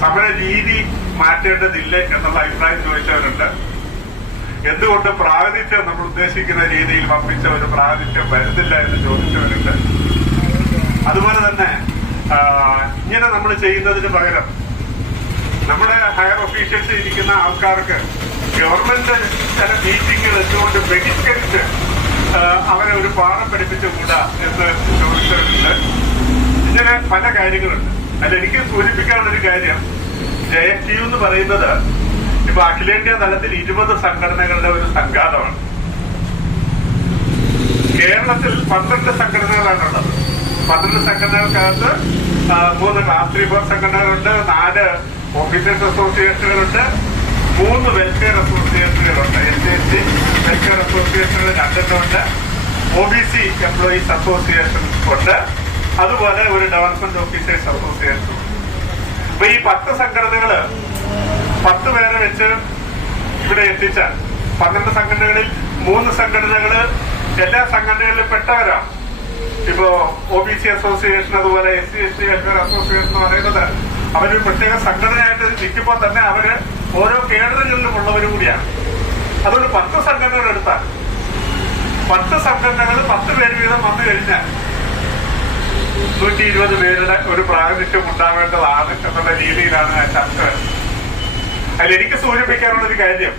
സമര രീതി മാറ്റേണ്ടതില്ല എന്നുള്ള അഭിപ്രായം ചോദിച്ചവരുണ്ട്. എന്തുകൊണ്ട് പ്രാതിനിധ്യം നമ്മൾ ഉദ്ദേശിക്കുന്ന രീതിയിൽ വമ്പിച്ച ഒരു പ്രാതിനിധ്യം വരുന്നില്ല എന്ന് ചോദിച്ചവരുണ്ട്. അതുപോലെ തന്നെ ഇങ്ങനെ നമ്മൾ ചെയ്യുന്നതിന് പകരം നമ്മുടെ ഹയർ ഒഫീഷ്യൽസ് ഇരിക്കുന്ന ആൾക്കാർക്ക് ഗവൺമെന്റ് ചില മീറ്റിംഗുകൾ എന്തുകൊണ്ട് ബഹിഷ്കരിച്ച് അവരെ ഒരു പാഠം പഠിപ്പിച്ചുകൂടാ എന്ന് ചോദിച്ചവരുണ്ട്. ഇങ്ങനെ പല കാര്യങ്ങളുണ്ട്. അതിലെനിക്ക് സൂചിപ്പിക്കാനുള്ളൊരു കാര്യം, JFTU എന്ന് പറയുന്നത് ഇപ്പൊ അഖിലേന്ത്യാ തലത്തിൽ 20 സംഘടനകളുടെ ഒരു സംഘാതമാണ്. കേരളത്തിൽ 12 സംഘടനകളാണുള്ളത്. 12 സംഘടനകൾക്കകത്ത് 3 ക്ലാസ് 3 സംഘടനകളുണ്ട്, 4 ഓഫീസേഴ്സ് അസോസിയേഷനുകളുണ്ട്, 3 വെൽഫെയർ അസോസിയേഷനുകളുണ്ട്. SC വെൽഫെയർ അസോസിയേഷനുകൾ 2 ഉണ്ട്, OBC എംപ്ലോയീസ് അസോസിയേഷൻ ഉണ്ട്, അതുപോലെ ഒരു ഡെവലപ്മെന്റ് ഓഫീസേഴ്സ് അസോസിയേഷൻ. അപ്പൊ ഈ 10 സംഘടനകള് 10 പേരെ വെച്ച് ഇവിടെ എത്തിച്ചാൽ 12 സംഘടനകളിൽ 3 സംഘടനകള് എല്ലാ സംഘടനകളിലും പെട്ടവരാണ്. ഇപ്പോ OBC അസോസിയേഷൻ അതുപോലെ SC വെൽഫെയർ അസോസിയേഷൻ എന്ന് പറയുന്നത് അവരൊരു പ്രത്യേക സംഘടനയായിട്ട് നിൽക്കുമ്പോൾ തന്നെ അവര് ഓരോ കേഡറുകളിലും ഉള്ളവരും കൂടിയാണ്. അതുകൊണ്ട് 10 സംഘടനകൾ എടുത്താൽ 10 സംഘടനകൾ 10 പേര് വീതം വന്നു കഴിഞ്ഞാൽ 120 പേരുടെ ഒരു പ്രാതിനിധ്യം ഉണ്ടാവേണ്ടതാണ് എന്നുള്ള രീതിയിലാണ് ചർച്ച വരുന്നത്. അതിലെനിക്ക് സൂചിപ്പിക്കാനുള്ളൊരു കാര്യം,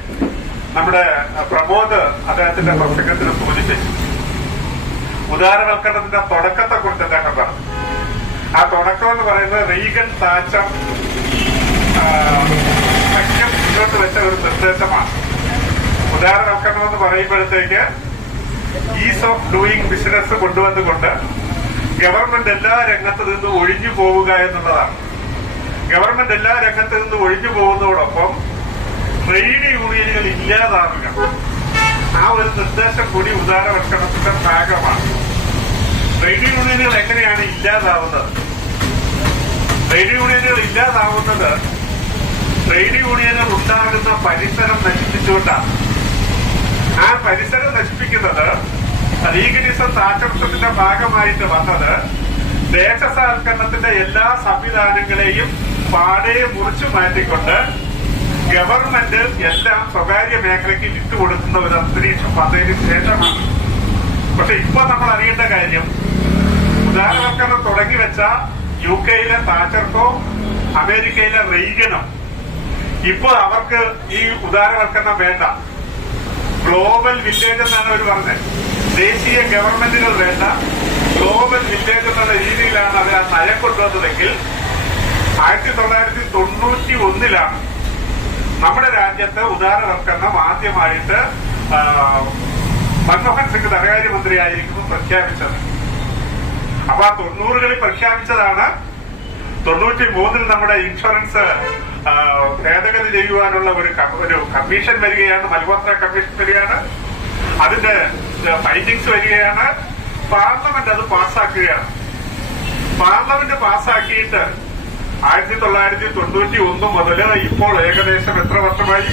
നമ്മുടെ പ്രമോദ് അദ്ദേഹത്തിന്റെ പ്രസംഗത്തിന് സൂചിപ്പിച്ചു. ഉദാരവൽക്കരണത്തിന്റെ തുടക്കത്തെ കുറിച്ച് അദ്ദേഹം പറഞ്ഞു. ആ തുടക്കം എന്ന് പറയുന്നത് റീഗൻ താച്ചർ സഖ്യം മുന്നോട്ട് വെച്ച ഒരു നിർദ്ദേശമാണ്. ഉദാരവൽക്കരണം എന്ന് പറയുമ്പോഴത്തേക്ക് ഈസ് ഓഫ് ഡൂയിങ് ബിസിനസ് കൊണ്ടുവന്നുകൊണ്ട് ഗവൺമെന്റ് എല്ലാ രംഗത്ത് നിന്ന് ഒഴിഞ്ഞു പോവുക എന്നുള്ളതാണ്. ഗവൺമെന്റ് എല്ലാ രംഗത്ത് നിന്ന് ഒഴിഞ്ഞു പോകുന്നതോടൊപ്പം ട്രേഡ് യൂണിയനുകൾ ഇല്ലാതാവുക, ആ ഒരു നിർദ്ദേശം കൂടി ഉദാരവൽക്കരണത്തിന്റെ ഭാഗമാണ്. ട്രേഡ് യൂണിയനുകൾ എങ്ങനെയാണ് ഇല്ലാതാവുന്നത്? ട്രേഡ് യൂണിയനുകൾ ഇല്ലാതാവുന്നത് ട്രേഡ് യൂണിയനുകൾ ഉണ്ടാകുന്ന പരിസരം നശിപ്പിച്ചുകൊണ്ടാണ്. ആ പരിസരം നശിപ്പിക്കുന്നത് റീഗനിസം താച്ചറിസത്തിന്റെ ഭാഗമായിട്ട് വന്നത് ദേശസാൽക്കരണത്തിന്റെ എല്ലാ സംവിധാനങ്ങളെയും പാടെ മുറിച്ചു മാറ്റിക്കൊണ്ട് ഗവൺമെന്റ് എല്ലാം സ്വകാര്യ മേഖലയ്ക്ക് വിട്ടുകൊടുക്കുന്ന ഒരു അന്തരീക്ഷം വന്നതിന് ശേഷമാണ്. പക്ഷെ ഇപ്പൊ നമ്മൾ അറിയേണ്ട കാര്യം, ഉദാരവൽക്കരണം തുടങ്ങി വെച്ച UK-യിലെ താച്ചർക്കോ അമേരിക്കയിലെ റീഗനോ ഇപ്പൊ അവർക്ക് ഈ ഉദാരവൽക്കരണം വേണ്ട. ഗ്ലോബൽ വില്ലേജ് എന്നാണ് അവർ പറഞ്ഞത്. ദേശീയ ഗവൺമെന്റുകൾ വേണ്ട, ഗ്ലോബൽ വില്ലേജ് എന്നുള്ള രീതിയിലാണ് അവർ ആ നയം കൊണ്ടുവന്നതെങ്കിൽ 1991 നമ്മുടെ രാജ്യത്ത് ഉദാരവൽക്കരണം ആദ്യമായിട്ട് മൻമോഹൻ സിംഗ് ധനകാര്യമന്ത്രിയായിരിക്കും പ്രഖ്യാപിച്ചത്. അപ്പൊ ആ 90കളിൽ പ്രഖ്യാപിച്ചതാണ്. 93 നമ്മുടെ ഇൻഷുറൻസ് ഭേദഗതി ചെയ്യുവാനുള്ള ഒരു കമ്മീഷൻ വരികയാണ്, മൽഹോത്ര കമ്മീഷൻ വരികയാണ്, അതിന്റെ ഫൈൻഡിങ്സ് വരികയാണ്. പാർലമെന്റ് അത് പാസ്സാക്കുകയാണ്. പാർലമെന്റ് പാസ്സാക്കിയിട്ട് 1991 മുതൽ ഇപ്പോൾ ഏകദേശം എത്ര വർഷമായി?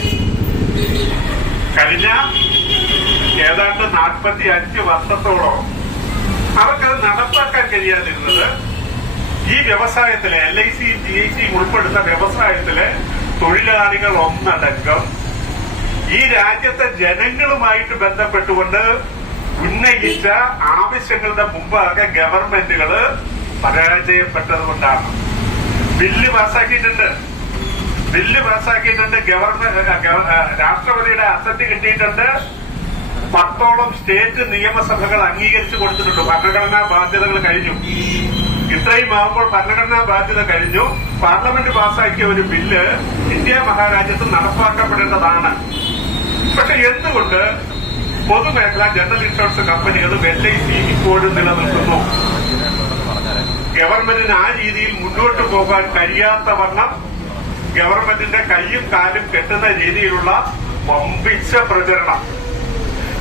കഴിഞ്ഞ ഏതാണ്ട് 45 വർഷത്തോളം അവർക്കത് നടപ്പാക്കാൻ കഴിയാതിരുന്നത് ഈ വ്യവസായത്തിലെ LIC GIC ഉൾപ്പെടുന്ന വ്യവസായത്തിലെ തൊഴിലാളികൾ ഒന്നടക്കം ഈ രാജ്യത്തെ ജനങ്ങളുമായിട്ട് ബന്ധപ്പെട്ടുകൊണ്ട് ഉന്നയിച്ച ആവശ്യങ്ങളുടെ മുമ്പാകെ ഗവൺമെന്റുകള് പരാജയപ്പെട്ടത് കൊണ്ടാണ്. ബില്ല് പാസ്സാക്കിയിട്ടുണ്ട്. രാഷ്ട്രപതിയുടെ അസറ്റ് കിട്ടിയിട്ടുണ്ട്. 10ഓളം സ്റ്റേറ്റ് നിയമസഭകൾ അംഗീകരിച്ചു കൊടുത്തിട്ടുണ്ട്. ഭരണഘടനാ ബാധ്യതകൾ കഴിഞ്ഞു. ഇത്രയും ആവുമ്പോൾ ഭരണഘടനാ ബാധ്യത കഴിഞ്ഞു. പാർലമെന്റ് പാസ്സാക്കിയ ഒരു ബില്ല് ഇന്ത്യ മഹാരാജ്യത്ത് നടപ്പാക്കപ്പെടേണ്ടതാണ്. പക്ഷെ എന്തുകൊണ്ട് പൊതുമേഖലാ ജനറൽ ഇൻഷുറൻസ് കമ്പനികളും LIC ഇപ്പോഴും നിലനിൽക്കുന്നു? ഗവൺമെന്റിന് ആ രീതിയിൽ മുന്നോട്ട് പോകാൻ കഴിയാത്ത വണ്ണം ഗവൺമെന്റിന്റെ കൈയും കാലും കെട്ടുന്ന രീതിയിലുള്ള വമ്പിച്ച പ്രചരണം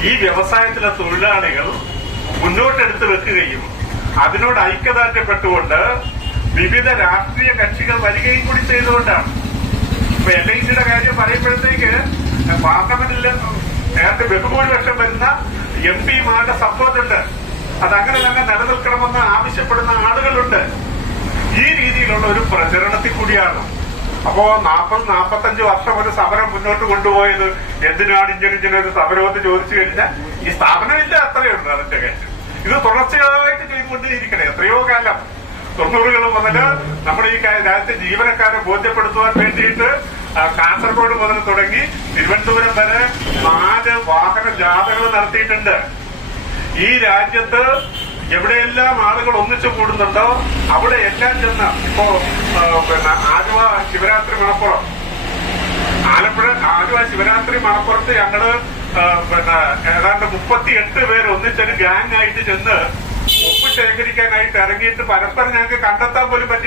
ഈ വ്യവസായത്തിലെ തൊഴിലാളികൾ മുന്നോട്ടെടുത്ത് വെക്കുകയും അതിനോട് ഐക്യദാർഢ്യപ്പെട്ടുകൊണ്ട് വിവിധ രാഷ്ട്രീയ കക്ഷികൾ വരികയും കൂടി ചെയ്തുകൊണ്ടാണ്. ഇപ്പൊ LICയുടെ കാര്യം പറയുമ്പോഴത്തേക്ക് പാർലമെന്റിൽ നേരത്തെ ബഹുഭൂരിപക്ഷം വരുന്ന MP-മാരുടെ സപ്പോർട്ടുണ്ട്. അതങ്ങനെ തന്നെ നിലനിൽക്കണമെന്ന് ആവശ്യപ്പെടുന്ന ആളുകളുണ്ട്. ഈ രീതിയിലുള്ള ഒരു പ്രചരണത്തിൽ കൂടിയാണ് അപ്പോ 40-45 വർഷം ഒരു സമരം മുന്നോട്ട് കൊണ്ടുപോയത് എന്തിനാണ് ഇങ്ങനെ ഒരു സമരമെന്ന് ചോദിച്ചു കഴിഞ്ഞാൽ ഈ സ്ഥാപനമില്ല, അത്രയുണ്ട് അതിന്റെ കാര്യം. ഇത് തുടർച്ചയായിട്ട് ചെയ്തുകൊണ്ടേയിരിക്കണേ എത്രയോ കാലം. 90-കൾ മുതല് നമ്മുടെ ഈ രാജ്യത്തെ ജീവനക്കാരെ ബോധ്യപ്പെടുത്തുവാൻ വേണ്ടിയിട്ട് കാസർഗോഡ് മുതൽ തുടങ്ങി തിരുവനന്തപുരം വരെ 4 വാഹന ജാഥകൾ നടത്തിയിട്ടുണ്ട്. ഈ രാജ്യത്ത് എവിടെയെല്ലാം ആളുകൾ ഒന്നിച്ചു കൂടുന്നുണ്ടോ അവിടെ എല്ലാം ചെന്ന് ഇപ്പോ ആലുവ ശിവരാത്രി മണപ്പുറം, ആലുവ ശിവരാത്രി മണപ്പുറത്ത് ഞങ്ങള് ഏതാണ്ട് 38 പേര് ഒന്നിച്ചൊരു ഗ്യാങ് ആയിട്ട് ചെന്ന് ഒപ്പ് ശേഖരിക്കാനായിട്ട് ഇറങ്ങിയിട്ട് പരസ്പരം ഞങ്ങൾക്ക് കണ്ടെത്താൻ പോലും പറ്റി.